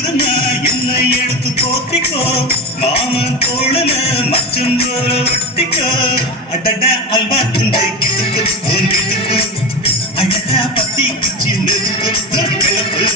இருந்தா என்னை எடுத்து போத்திக்கோ மாமன் தோழல மச்சம் போல ஒட்டிக்கோ அடட அல்வா துண்டை கிட்டுக்கு போங்கிட்டுக்கு அழகா பத்தி கிச்சி நெருப்பு கிளப்பு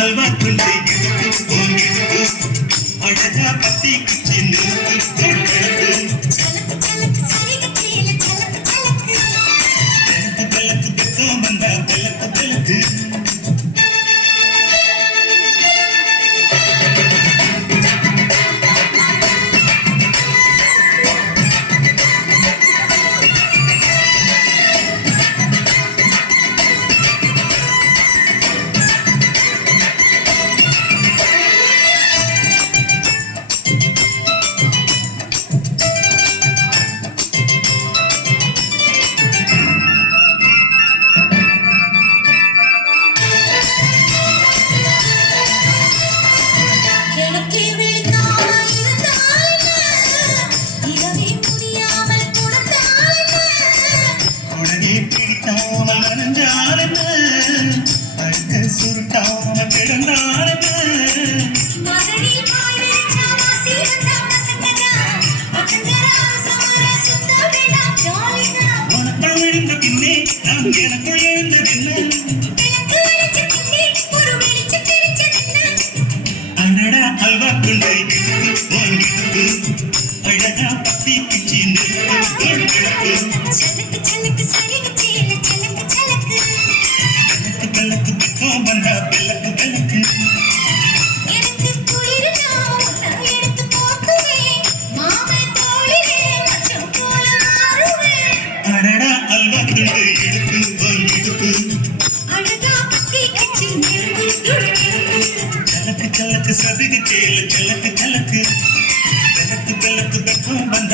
அல்வா துண்டை கிழக்கு போங்கிட்டு அழகா பத்தி கிச்சி நெருப்பு கிழக்கு பெக்கம் வந்தா விளக்கு விளக்கு சுருட்டாம கிடந்தான உனக்குள் விழுந்த பின்னே நான் எனக்குள் எழுந்ததென்ன அடடா அல்வா துண்டை வாங்கிட்டு அழகா பத்தி பிச்சி கிழக்கு கிழக்கு பெக்கம் வந்தா விளக்கு விளக்கு அடடா அல்வா துண்டை எடுத்து வாங்கிட்டு சலக்கு சலக்கு சதுகு சேல சலக்கு சலக்கு கிழக்கு கிழக்கு பெக்கம் வந்தா